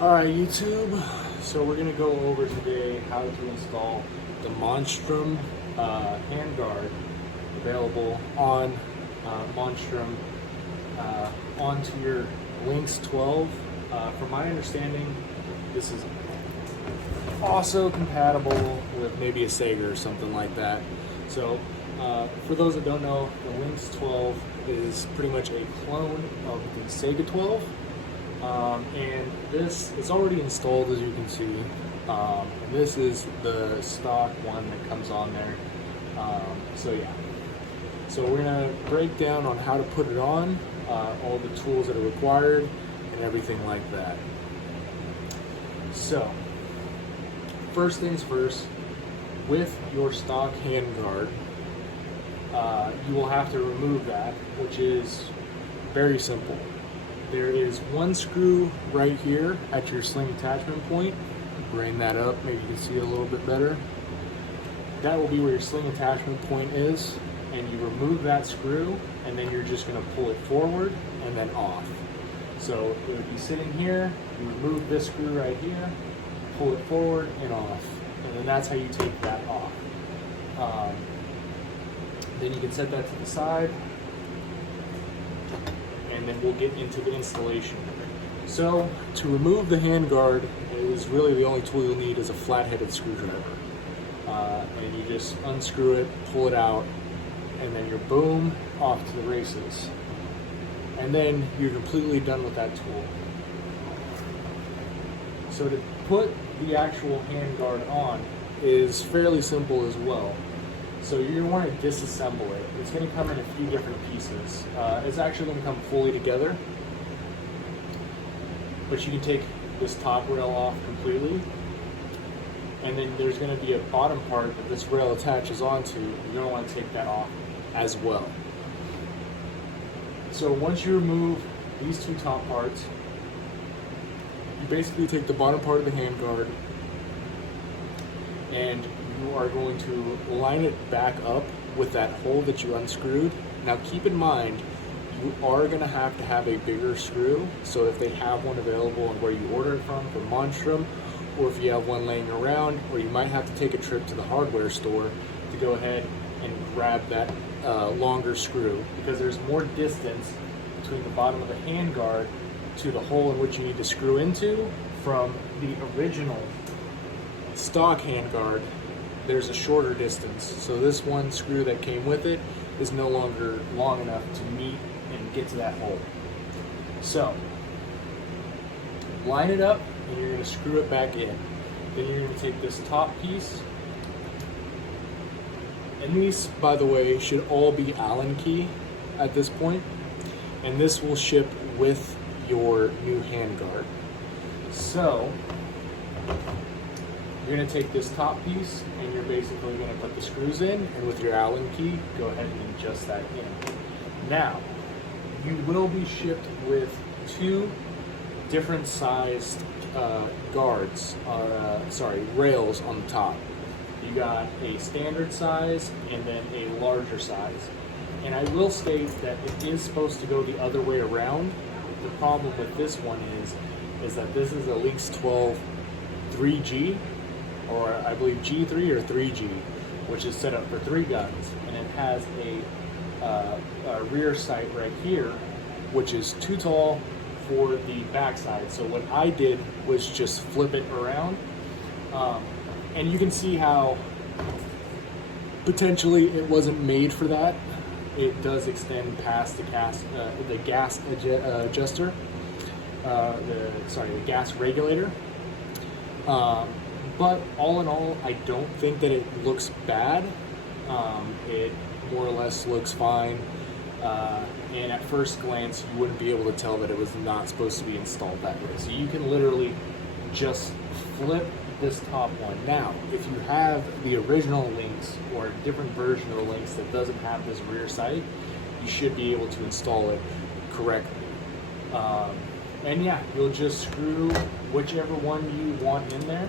Alright YouTube, so we're going to go over today how to install the Monstrum handguard available on Monstrum onto your Lynx 12. From my understanding, this is also compatible with maybe a Sega or something like that. So for those that don't know, the Lynx 12 is pretty much a clone of the Sega 12. And this is already installed, as you can see. And this is the stock one that comes on there. So yeah. So we're gonna break down on how to put it on, all the tools that are required, and everything like that. So, first things first, with your stock handguard, you will have to remove that, which is very simple. There is one screw right here at your sling attachment point. Bring that up, maybe you can see it a little bit better. That will be where your sling attachment point is, and you remove that screw, and then you're just going to pull it forward and then off. So it would be sitting here, you remove this screw right here, pull it forward and off, and then that's how you take that off. Then you can set that to the side, and then we'll get into the installation. So to remove the handguard is really the only tool you'll need is a flat-headed screwdriver. And you just unscrew it, pull it out, and then you're boom, off to the races. And then you're completely done with that tool. So to put the actual handguard on is fairly simple as well. So you're going to want to disassemble it. It's going to come in a few different pieces. It's actually going to come fully together. But you can take this top rail off completely. And then there's going to be a bottom part that this rail attaches onto. You're going to want to take that off as well. So once you remove these two top parts, you basically take the bottom part of the handguard and you are going to line it back up with that hole that you unscrewed. Now keep in mind, you are going to have a bigger screw, so if they have one available and where you order it from Monstrum, or if you have one laying around, or you might have to take a trip to the hardware store to go ahead and grab that longer screw, because there's more distance between the bottom of the handguard to the hole in which you need to screw into from the original stock handguard. There's a shorter distance, so this one screw that came with it is no longer long enough to meet and get to that hole. So line it up and you're going to screw it back in. Then you're going to take this top piece, and these, by the way, should all be Allen key at this point, and this will ship with your new handguard. So you're going to take this top piece and you're basically going to put the screws in, and with your Allen key, go ahead and adjust that in. Now, you will be shipped with two different sized rails on the top. You got a standard size and then a larger size. And I will state that it is supposed to go the other way around. The problem with this one is that this is a Lynx 12 3G, or I believe G3 or 3G, which is set up for 3 guns, and it has a rear sight right here, which is too tall for the backside. So what I did was just flip it around, and you can see how potentially it wasn't made for that. It does extend past the gas adjuster, the gas regulator. But all in all, I don't think that it looks bad. It more or less looks fine. And at first glance, you wouldn't be able to tell that it was not supposed to be installed that way. So you can literally just flip this top one. Now, if you have the original Lynx or a different version of the Lynx that doesn't have this rear sight, you should be able to install it correctly. And yeah, you'll just screw whichever one you want in there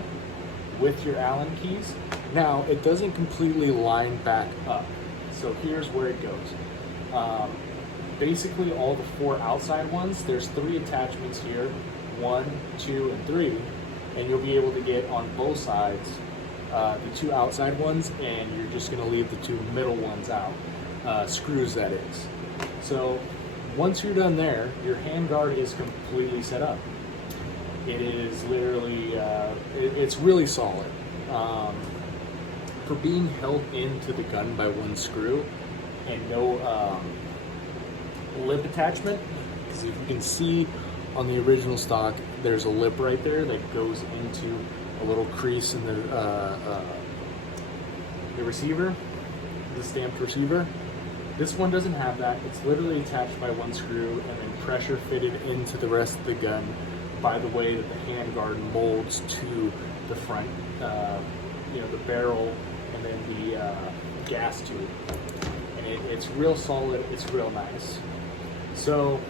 with your Allen keys. Now, it doesn't completely line back up. So here's where it goes. Basically all the 4 outside ones, there's 3 attachments here. 1, 2, and 3, and you'll be able to get on both sides the 2 outside ones, and you're just going to leave the 2 middle ones out, screws that is. So once you're done there, your handguard is completely set up. It is literally, it's really solid. For being held into the gun by 1 screw and no lip attachment, because if you can see on the original stock, there's a lip right there that goes into a little crease in the receiver, the stamped receiver. This one doesn't have that. It's literally attached by 1 screw and then pressure fitted into the rest of the gun by the way that the handguard molds to the front, the barrel, and then the gas tube. And it's real solid. It's real nice. So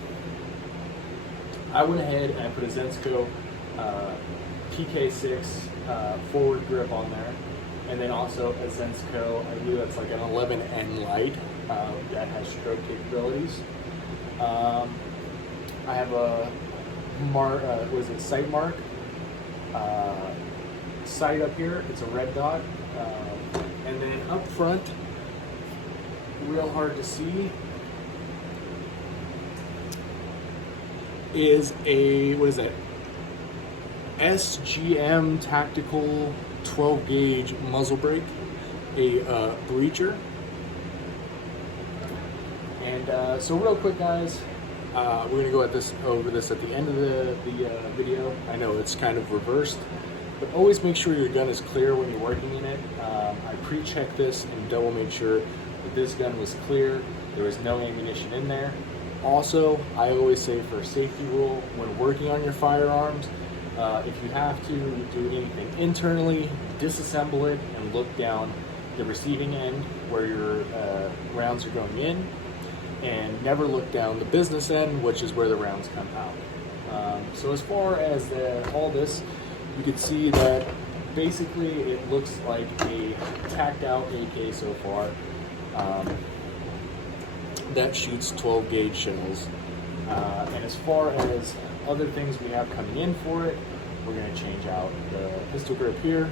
I went ahead and I put a Zensko PK6 forward grip on there, and then also a Zensko, I believe that's like an 11N light that has stroke capabilities. I have a sight mark sight up here. It's a red dot, and then up front, real hard to see, is a, what is that? SGM tactical 12 gauge muzzle brake, a breacher. And so real quick, guys, we're gonna go over this at the end of the video. I know it's kind of reversed, but always make sure your gun is clear when you're working in it. I pre-checked this and double made sure that this gun was clear. There was no ammunition in there. Also, I always say, for a safety rule, when working on your firearms, if you have to do anything internally, disassemble it and look down the receiving end where your rounds are going in, and never look down the business end, which is where the rounds come out. So as far as all this, you can see that basically it looks like a tacked out AK so far. That shoots 12 gauge shells. And as far as other things we have coming in for it, we're going to change out the pistol grip here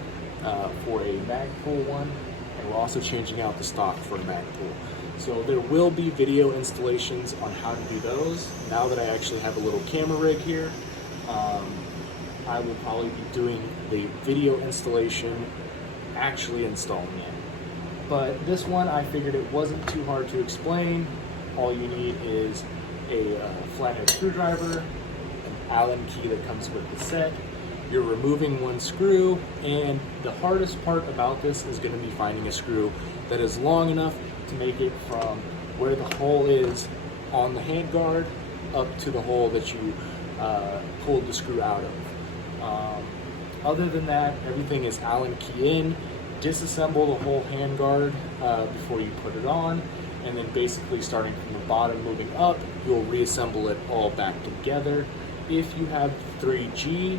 for a mag pull one, and we're also changing out the stock for a mag pull. So there will be video installations on how to do those. Now that I actually have a little camera rig here, I will probably be doing the video installation, actually installing it. But this one, I figured it wasn't too hard to explain. All you need is a flathead screwdriver, an Allen key that comes with the set. You're removing 1 screw, and the hardest part about this is going to be finding a screw that is long enough to make it from where the hole is on the handguard up to the hole that you pulled the screw out of. Other than that, everything is Allen key in. Disassemble the whole handguard before you put it on, and then basically starting from the bottom moving up, you'll reassemble it all back together. If you have 3G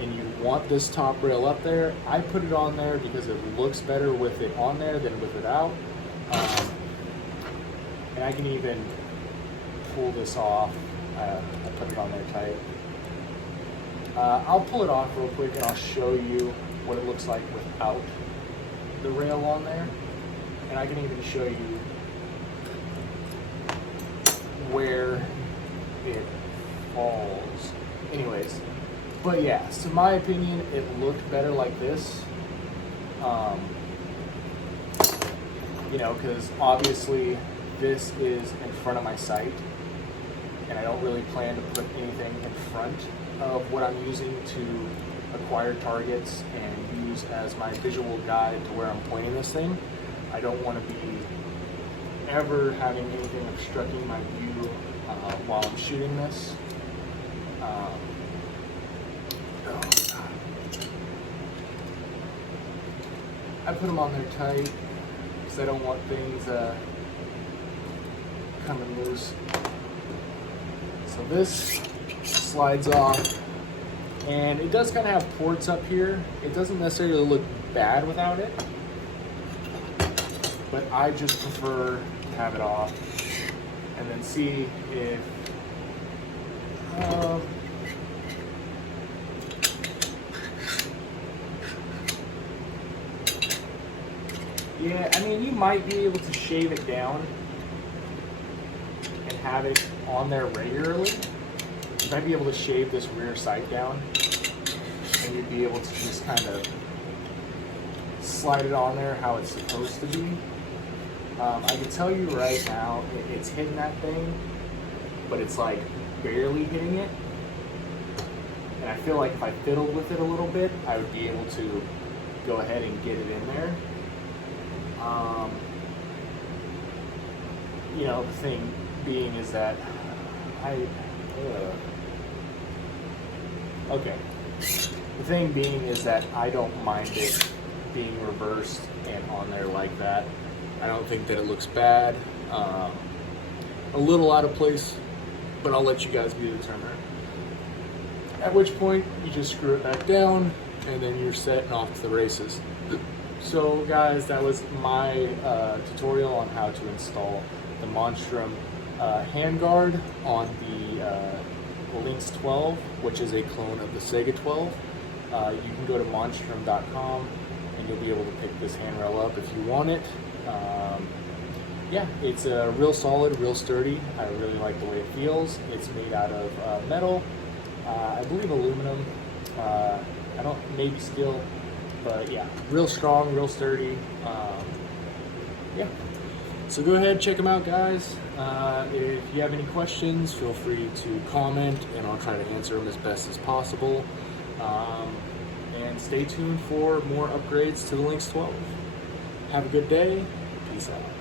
and you want this top rail up there, I put it on there because it looks better with it on there than with it out. And I can even pull this off. I put it on there tight. I'll pull it off real quick and I'll show you what it looks like without the rail on there, and I can even show you where it falls. Anyways, but yeah, so in my opinion, it looked better like this. Because obviously this is in front of my sight, and I don't really plan to put anything in front of what I'm using to acquire targets and use as my visual guide to where I'm pointing this thing. I don't want to be ever having anything obstructing my view while I'm shooting this. I put them on there tight because I don't want things coming loose. So this slides off, and it does kind of have ports up here. It doesn't necessarily look bad without it, but I just prefer to have it off and then see if Yeah, I mean, you might be able to shave it down and have it on there regularly. You might be able to shave this rear sight down, and you'd be able to just kind of slide it on there how it's supposed to be. I can tell you right now, it's hitting that thing, but it's like barely hitting it. And I feel like if I fiddled with it a little bit, I would be able to go ahead and get it in there. You know, the thing being is that okay. The thing being is that I don't mind it being reversed and on there like that. I don't think that it looks bad. A little out of place, but I'll let you guys be the determiner. At which point, you just screw it back down, and then you're set and off to the races. So guys, that was my tutorial on how to install the Monstrum handguard on the Lynx 12, which is a clone of the Sega 12. You can go to monstrum.com and you'll be able to pick this handrail up if you want it. Yeah, it's real solid, real sturdy. I really like the way it feels. It's made out of metal, I believe aluminum. I don't, maybe steel, but yeah, real strong, real sturdy. Yeah, so go ahead, check them out, guys. If you have any questions, feel free to comment, and I'll try to answer them as best as possible. And stay tuned for more upgrades to the Lynx 12. Have a good day. Peace out.